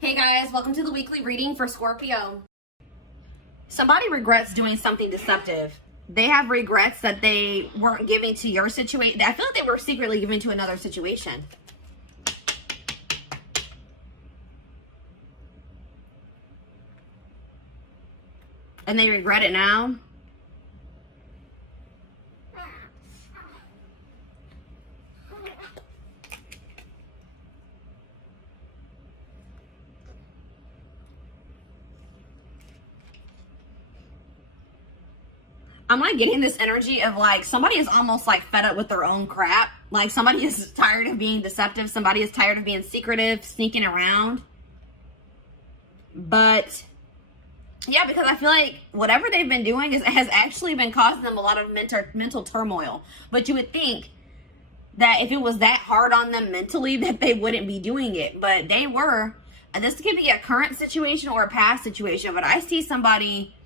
Hey guys, welcome to the weekly reading for Scorpio. Somebody regrets doing something deceptive. They have regrets that they weren't giving to your situation. I feel like they were secretly giving to another situation. And they regret it now. I'm like getting this energy of like somebody is almost like fed up with their own crap. Like somebody is tired of being deceptive. Somebody is tired of being secretive, sneaking around. But yeah, because I feel like whatever they've been doing has actually been causing them a lot of mental turmoil. But you would think that if it was that hard on them mentally that they wouldn't be doing it. But they were. And this could be a current situation or a past situation. But I see somebody...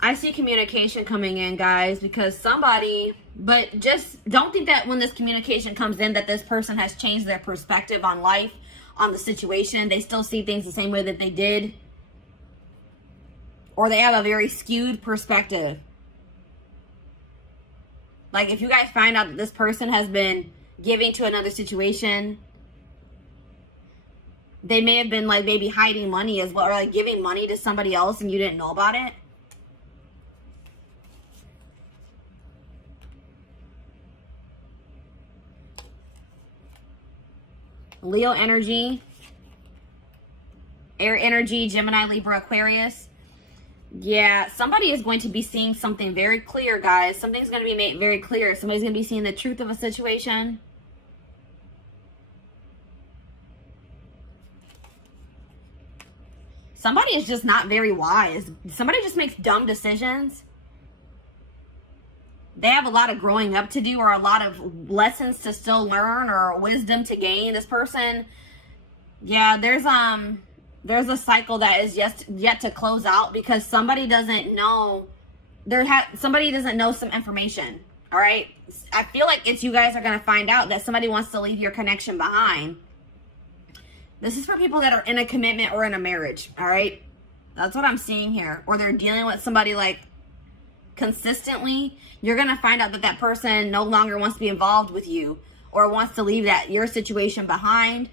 I see communication coming in, guys, because somebody, but just don't think that when this communication comes in that this person has changed their perspective on life, on the situation. They still see things the same way that they did. Or they have a very skewed perspective. Like if you guys find out that this person has been giving to another situation, they may have been like maybe hiding money as well, or like giving money to somebody else and you didn't know about it. Leo energy, air energy, Gemini, Libra, Aquarius. Yeah, somebody is going to be seeing something very clear, guys. Something's going to be made very clear. Somebody's going to be seeing the truth of a situation. Somebody is just not very wise. Somebody just makes dumb decisions. They have a lot of growing up to do, or a lot of lessons to still learn, or wisdom to gain. This person, yeah, there's a cycle that is yet to close out because somebody doesn't know. Somebody doesn't know some information. All right, I feel like it's you guys are gonna find out that somebody wants to leave your connection behind. This is for people that are in a commitment or in a marriage. All right, that's what I'm seeing here. Or they're dealing with somebody like consistently. You're gonna find out that that person no longer wants to be involved with you, or wants to leave your situation behind.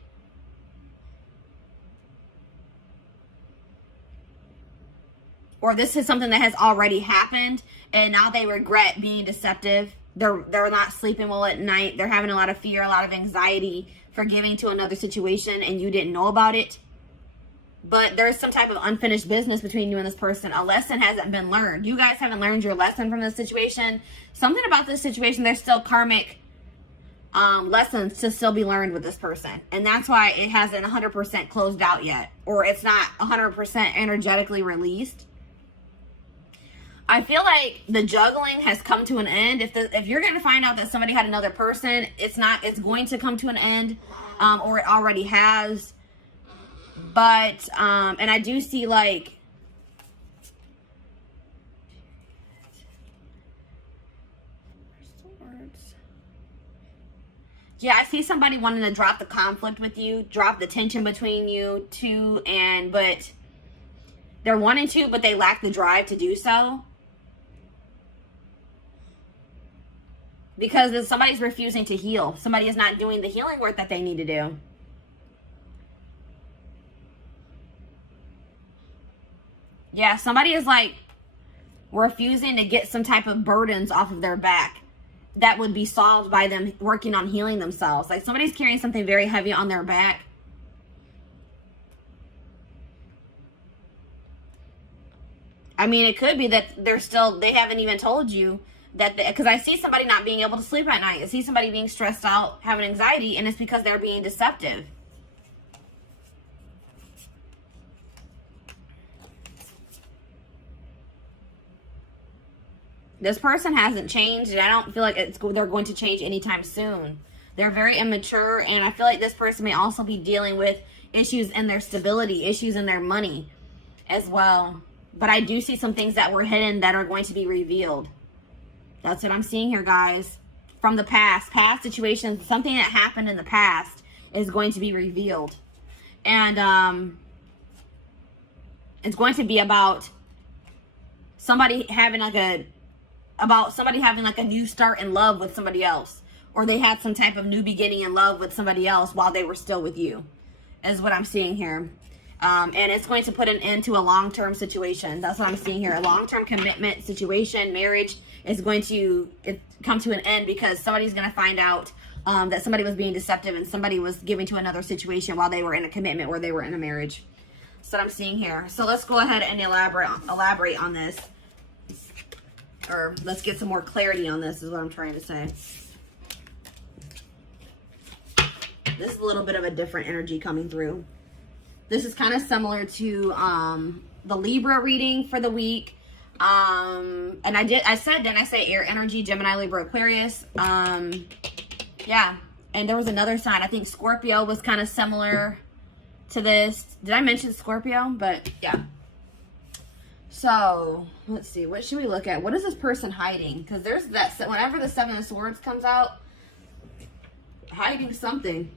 Or this is something that has already happened and now they regret being deceptive. They're not sleeping well at night. They're having a lot of fear, a lot of anxiety for giving to another situation and you didn't know about it. But there's some type of unfinished business between you and this person. A lesson hasn't been learned. You guys haven't learned your lesson from this situation. Something about this situation, there's still karmic lessons to still be learned with this person. And that's why it hasn't 100% closed out yet. Or it's not 100% energetically released. I feel like the juggling has come to an end. If you're going to find out that somebody had another person, it's going to come to an end. Or it already has. But, and I do see like, yeah, I see somebody wanting to drop the conflict with you, drop the tension between you two, but they're wanting to, but they lack the drive to do so. Because somebody's refusing to heal. Somebody is not doing the healing work that they need to do. Yeah, somebody is like refusing to get some type of burdens off of their back that would be solved by them working on healing themselves. Like somebody's carrying something very heavy on their back. I mean, it could be that they haven't even told you that, because I see somebody not being able to sleep at night. I see somebody being stressed out, having anxiety, and it's because they're being deceptive. This person hasn't changed, and I don't feel like they're going to change anytime soon. They're very immature, and I feel like this person may also be dealing with issues in their stability, issues in their money. as well. But I do see some things that were hidden that are going to be revealed. That's what I'm seeing here, guys. From the past situations, something that happened in the past is going to be revealed. And it's going to be about somebody having like a new start in love with somebody else, or they had some type of new beginning in love with somebody else while they were still with you, is what I'm seeing here. And it's going to put an end to a long-term situation. That's what I'm seeing here. A long-term commitment situation, marriage, is going to come to an end because somebody's going to find out that somebody was being deceptive and somebody was giving to another situation while they were in a commitment or they were in a marriage. That's what I'm seeing here. So let's go ahead and elaborate on this. Or let's get some more clarity on this, is what I'm trying to say. This is a little bit of a different energy coming through. This is kind of similar to the Libra reading for the week. And I said, didn't I say air energy, Gemini, Libra, Aquarius? Yeah. And there was another sign. I think Scorpio was kind of similar to this. Did I mention Scorpio? But yeah. So let's see. What should we look at? What is this person hiding? Because there's that, whenever the Seven of Swords comes out, hiding something.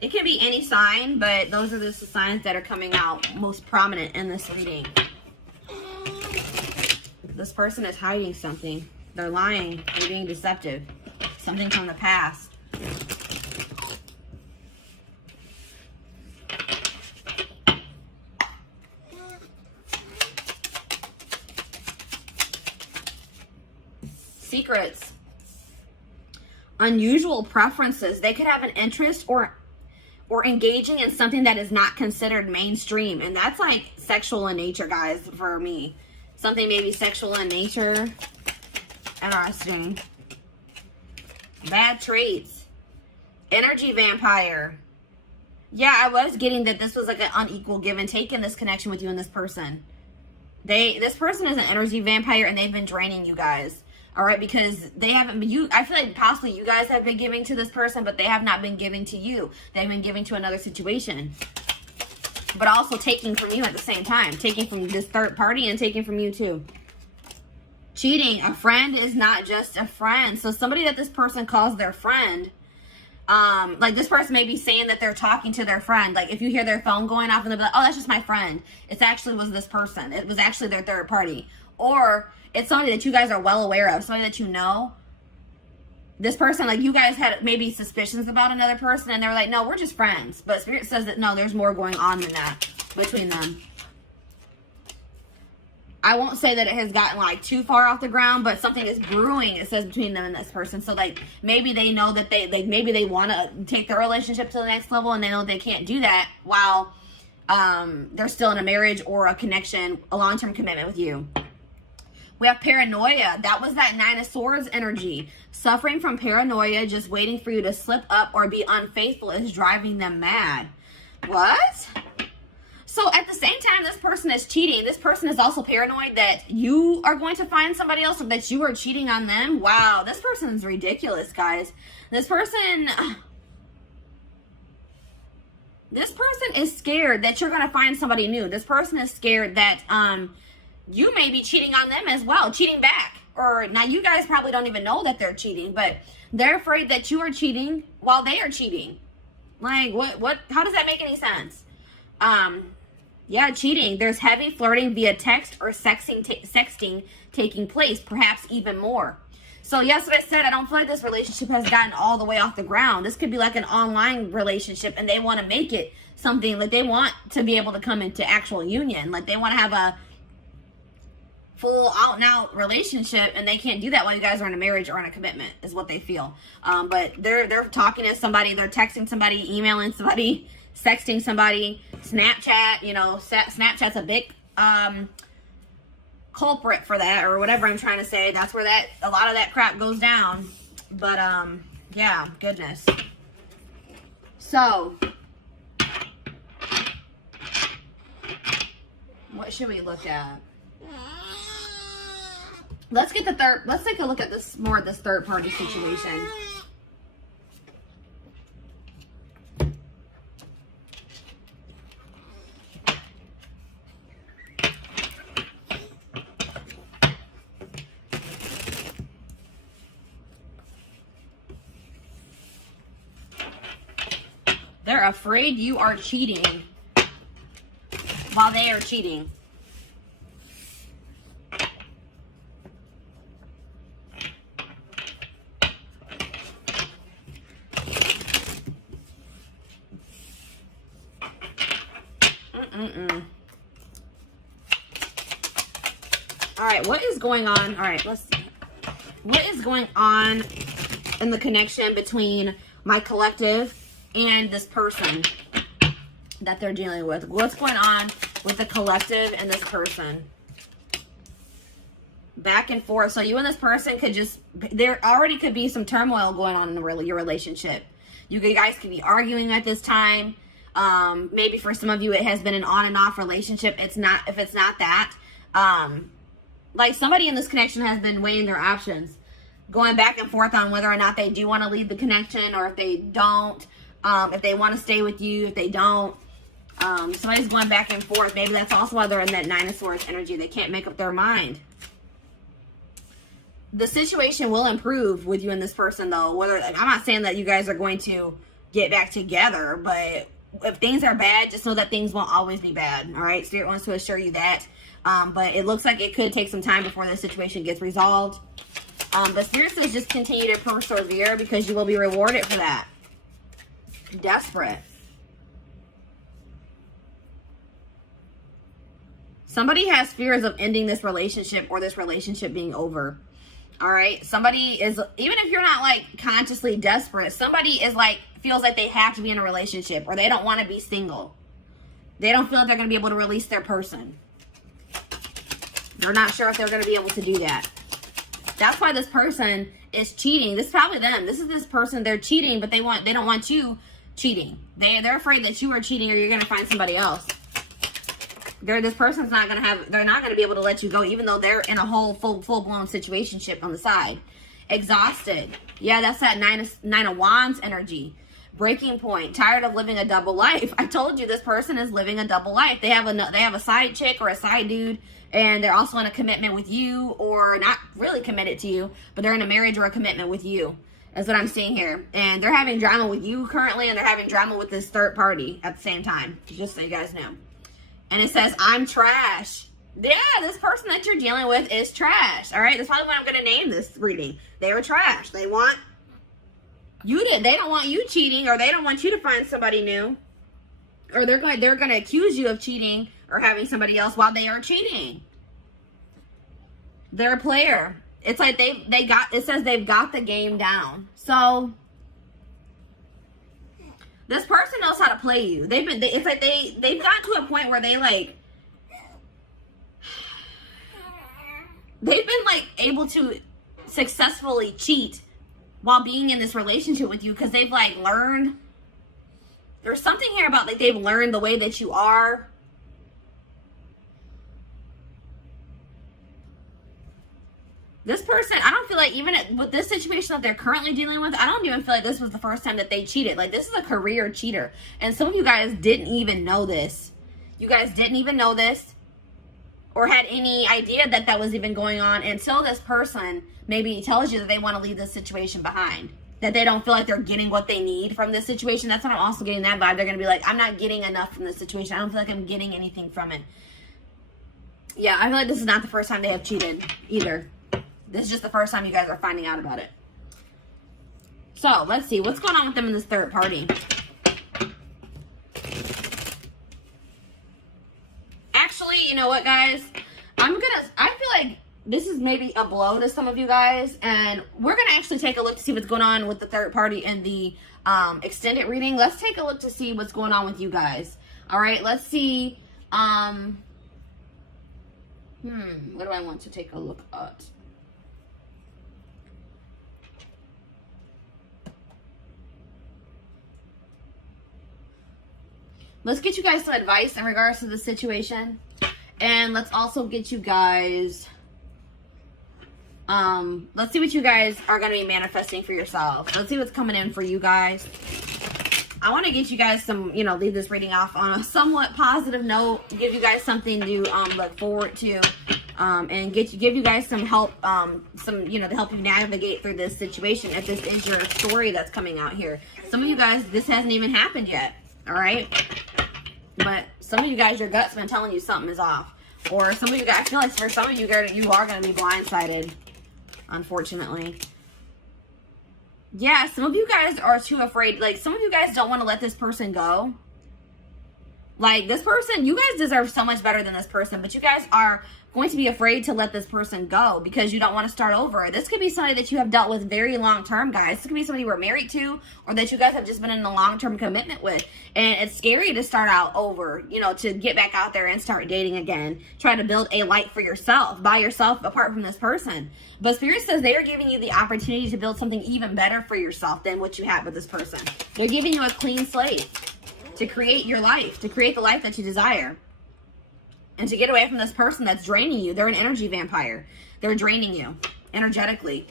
It can be any sign, but those are the signs that are coming out most prominent in this reading. This person is hiding something. They're lying. They're being deceptive. Something from the past. Secrets. Unusual preferences. They could have an interest or engaging in something that is not considered mainstream. And that's like sexual in nature, guys, for me. Something maybe sexual in nature. Interesting. Bad traits. Energy vampire. Yeah, I was getting that this was like an unequal give and take in this connection with you and this person. This person is an energy vampire and they've been draining you guys. All right, because they haven't been, I feel like possibly you guys have been giving to this person, but they have not been giving to you. They've been giving to another situation. But also taking from you at the same time. Taking from this third party and taking from you too. Cheating. A friend is not just a friend. So somebody that this person calls their friend, like this person may be saying that they're talking to their friend. Like if you hear their phone going off and they'll be like, oh, that's just my friend. It actually was this person. It was actually their third party. Or it's somebody that you guys are well aware of, somebody that you know. This person, like you guys had maybe suspicions about another person and they were like, no, we're just friends. But Spirit says that no, there's more going on than that between them. I won't say that it has gotten like too far off the ground, but something is brewing, it says, between them and this person. So like maybe they know that maybe they want to take their relationship to the next level and they know they can't do that while they're still in a marriage or a connection, a long-term commitment with you. We have paranoia. That was that Nine of Swords energy. Suffering from paranoia, just waiting for you to slip up or be unfaithful is driving them mad. What? So at the same time this person is cheating, this person is also paranoid that you are going to find somebody else or that you are cheating on them. Wow, this person is ridiculous, guys. This person is scared that you're going to find somebody new. This person is scared that you may be cheating on them as well, cheating back. Or now you guys probably don't even know that they're cheating, but they're afraid that you are cheating while they are cheating. Like what how does that make any sense? Yeah, cheating. There's heavy flirting via text or sexting taking place, perhaps even more. So yes, what I said, I don't feel like this relationship has gotten all the way off the ground. This could be like an online relationship and they want to make it something like they want to be able to come into actual union. Like they want to have a full out and out relationship and they can't do that while you guys are in a marriage or in a commitment is what they feel. But they're talking to somebody, they're texting somebody, emailing somebody, sexting somebody, Snapchat, you know, Snapchat's a big culprit for that, or whatever I'm trying to say. That's where a lot of that crap goes down. But yeah, goodness. So What should we look at? Let's get the third. Let's take a look at this more of this third party situation. They're afraid you are cheating while they are cheating. All right, what is going on? All right, let's see. What is going on in the connection between my collective and this person that they're dealing with? What's going on with the collective and this person? Back and forth. So you and this person could just, there already could be some turmoil going on in your relationship. You guys could be arguing at this time. Maybe for some of you it has been an on and off relationship. It's not, if it's not that, like somebody in this connection has been weighing their options, going back and forth on whether or not they do want to leave the connection, or if they don't, if they want to stay with you, if they don't. Somebody's going back and forth. Maybe that's also why they're in that Nine of Swords energy. They can't make up their mind. The situation will improve with you and this person, though. Whether, I'm not saying that you guys are going to get back together, but if things are bad, just know that things won't always be bad. All right, Spirit wants to assure you that. But it looks like it could take some time before this situation gets resolved. But Spirit says just continue to persevere, because you will be rewarded for that. Desperate. Somebody has fears of ending this relationship, or this relationship being over. All right. Somebody is, even if you're not like consciously desperate, somebody is like, feels like they have to be in a relationship, or they don't want to be single. They don't feel like they're going to be able to release their person. They're not sure if they're going to be able to do that. That's why this person is cheating. This is probably them. This is this person. They're cheating, but they don't want you cheating. They're afraid that you are cheating, or you're going to find somebody else. This person's not going to have, they're not going to be able to let you go, even though they're in a whole full-blown situationship on the side. Exhausted. Yeah, that's that Nine of Wands energy. Breaking point. Tired of living a double life. I told you this person is living a double life. They have a side chick or a side dude, and they're also in a commitment with you, or not really committed to you, but they're in a marriage or a commitment with you. That's what I'm seeing here. And they're having drama with you currently, and they're having drama with this third party at the same time. Just so you guys know. And it says, I'm trash. Yeah, this person that you're dealing with is trash. All right, that's probably what I'm going to name this reading. They were trash. They want you to, they don't want you cheating, or they don't want you to find somebody new. Or they're going to accuse you of cheating or having somebody else while they are cheating. They're a player. It's like it says they've got the game down. So this person knows how to play you. It's like they've gotten to a point where they've been like able to successfully cheat while being in this relationship with you, because they've like learned. There's something here about like they've learned the way that you are. This person, I don't feel like, even with this situation that they're currently dealing with, I don't even feel like this was the first time that they cheated. Like, this is a career cheater. And some of you guys didn't even know this. You guys didn't even know this, or had any idea that that was even going on, until this person maybe tells you that they want to leave this situation behind. That they don't feel like they're getting what they need from this situation. That's what I'm also getting that vibe. They're going to be like, I'm not getting enough from this situation. I don't feel like I'm getting anything from it. Yeah, I feel like this is not the first time they have cheated either. This is just the first time you guys are finding out about it. So, let's see. What's going on with them in this third party? Actually, you know what, guys? I feel like this is maybe a blow to some of you guys. And we're going to actually take a look to see what's going on with the third party in the extended reading. Let's take a look to see what's going on with you guys. All right, let's see. What do I want to take a look at? Let's get you guys some advice in regards to the situation. And let's also get you guys, let's see what you guys are going to be manifesting for yourself. Let's see what's coming in for you guys. I want to get you guys some, you know, leave this reading off on a somewhat positive note, give you guys something to look forward to, and give you guys some help, you know, to help you navigate through this situation if this is your story that's coming out here. Some of you guys, this hasn't even happened yet, all right? But some of you guys, your gut's been telling you something is off. Or some of you guys, I feel like for some of you, you are going to be blindsided, unfortunately. Yeah, some of you guys are too afraid. Like, some of you guys don't want to let this person go. Like, this person, you guys deserve so much better than this person, but you guys are going to be afraid to let this person go because you don't want to start over. This could be somebody that you have dealt with very long term, guys. This could be somebody you were married to or that you guys have just been in a long-term commitment with. And it's scary to start out over, you know, to get back out there and start dating again. Try to build a life for yourself, by yourself, apart from this person. But Spirit says they are giving you the opportunity to build something even better for yourself than what you had with this person. They're giving you a clean slate to create your life, to create the life that you desire. And to get away from this person that's draining you. They're an energy vampire. They're draining you energetically.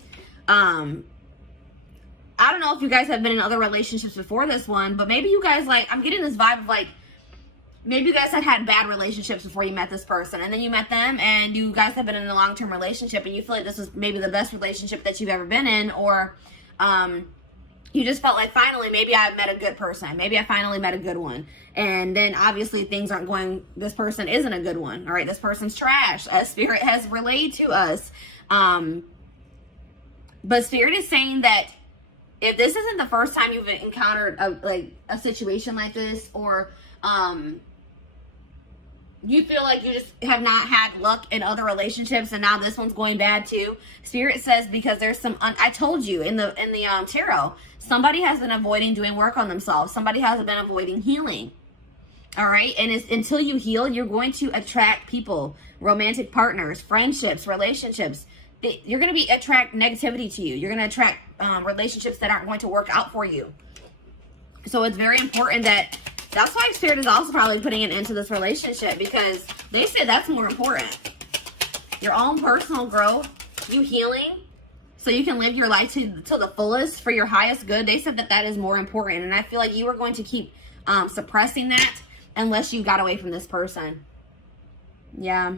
I don't know if you guys have been in other relationships before this one, but maybe you guys, like, I'm getting this vibe of, like, maybe you guys had bad relationships before you met this person, and then you met them, and you guys have been in a long-term relationship, and you feel like this was maybe the best relationship that you've ever been in, or you just felt like, finally, maybe I met a good person. Maybe I finally met a good one. And then obviously things aren't going, this person isn't a good one. All right, this person's trash, as Spirit has relayed to us. But Spirit is saying that if this isn't the first time you've encountered a situation like this, or you feel like you just have not had luck in other relationships and now this one's going bad too, Spirit says because there's some, I told you in the tarot, somebody has been avoiding doing work on themselves. Somebody has been avoiding healing. All right. And it's, until you heal, you're going to attract people, romantic partners, friendships, relationships. You're going to attract negativity to you. You're going to attract relationships that aren't going to work out for you. So it's very important that's why Spirit is also probably putting an end to this relationship, because they say that's more important. Your own personal growth, you healing, so you can live your life to the fullest for your highest good. They said that is more important. And I feel like you are going to keep suppressing that unless you got away from this person. Yeah.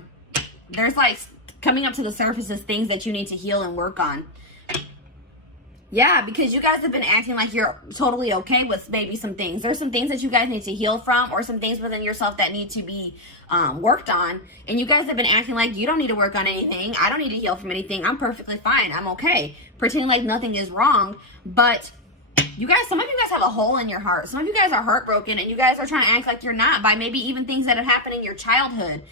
There's, like, coming up to the surface is things that you need to heal and work on. Yeah, because you guys have been acting like you're totally okay with maybe some things. There's some things that you guys need to heal from, or some things within yourself that need to be worked on. And you guys have been acting like you don't need to work on anything. I don't need to heal from anything. I'm perfectly fine. I'm okay. Pretending like nothing is wrong. But you guys, some of you guys have a hole in your heart. Some of you guys are heartbroken, and you guys are trying to act like you're not by maybe even things that have happened in your childhood.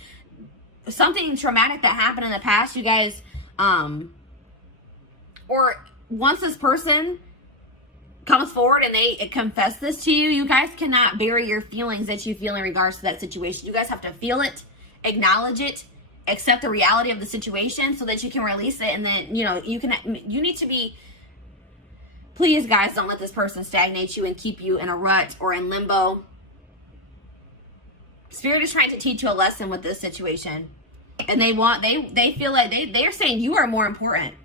Something traumatic that happened in the past, you guys, or once this person comes forward and they confess this to you, you guys cannot bury your feelings that you feel in regards to that situation. You guys have to feel it, acknowledge it, accept the reality of the situation so that you can release it. And then, you know, you need to be, please guys, don't let this person stagnate you and keep you in a rut or in limbo. Spirit is trying to teach you a lesson with this situation. And they feel like they're saying you are more important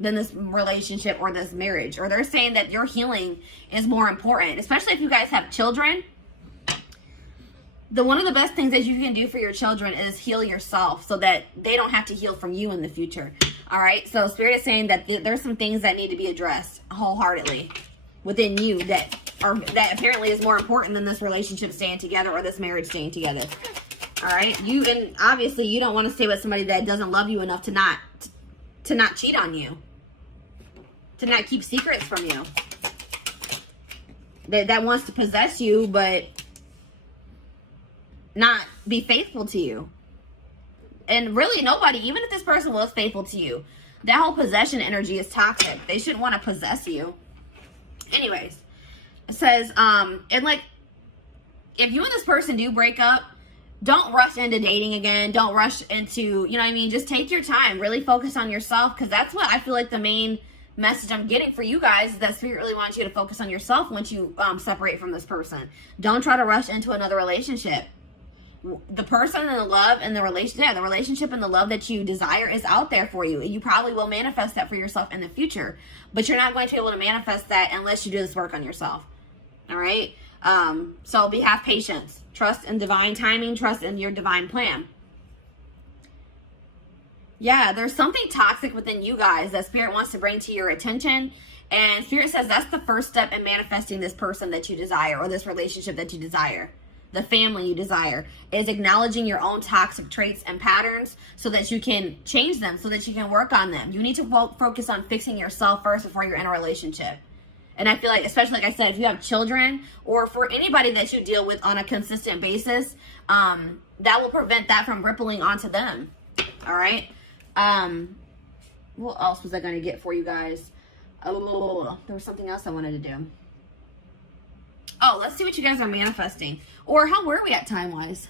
than this relationship or this marriage, or they're saying that your healing is more important, especially if you guys have children. One of the best things that you can do for your children is heal yourself so that they don't have to heal from you in the future. All right. So Spirit is saying that there's some things that need to be addressed wholeheartedly within you that apparently is more important than this relationship staying together or this marriage staying together. All right. And obviously you don't want to stay with somebody that doesn't love you enough to not cheat on you, to not keep secrets from you, that wants to possess you but not be faithful to you. And really nobody, even if this person was faithful to you, that whole possession energy is toxic. They shouldn't want to possess you. Anyways, it says, and like, if you and this person do break up, don't rush into dating again. Don't rush into, you know what I mean? Just take your time. Really focus on yourself, because that's what I feel like the main message I'm getting for you guys is that Spirit really wants you to focus on yourself once you separate from this person. Don't try to rush into another relationship. The person and the love and the relationship and the love that you desire is out there for you. You probably will manifest that for yourself in the future, but you're not going to be able to manifest that unless you do this work on yourself. All right. So have patience, trust in divine timing, trust in your divine plan. Yeah, there's something toxic within you guys that Spirit wants to bring to your attention. And Spirit says that's the first step in manifesting this person that you desire, or this relationship that you desire. The family you desire is acknowledging your own toxic traits and patterns so that you can change them, so that you can work on them. You need to focus on fixing yourself first before you're in a relationship. And I feel like, especially like I said, if you have children or for anybody that you deal with on a consistent basis, that will prevent that from rippling onto them. All right. What else was I going to get for you guys? Oh, there was something else I wanted to do. Oh, let's see what you guys are manifesting. Or how were we at time-wise?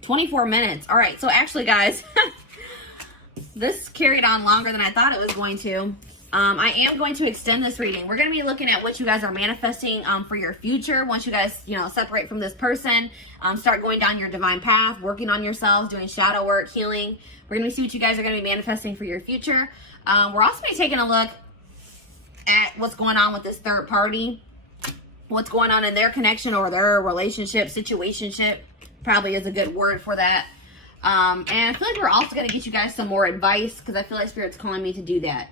24 minutes. All right. So actually, guys, this carried on longer than I thought it was going to. I am going to extend this reading. We're going to be looking at what you guys are manifesting for your future. Once you guys, separate from this person, start going down your divine path, working on yourselves, doing shadow work, healing. We're going to see what you guys are going to be manifesting for your future. We're also going to be taking a look at what's going on with this third party. What's going on in their connection or their relationship, situationship, probably is a good word for that. And I feel like we're also going to get you guys some more advice because I feel like Spirit's calling me to do that.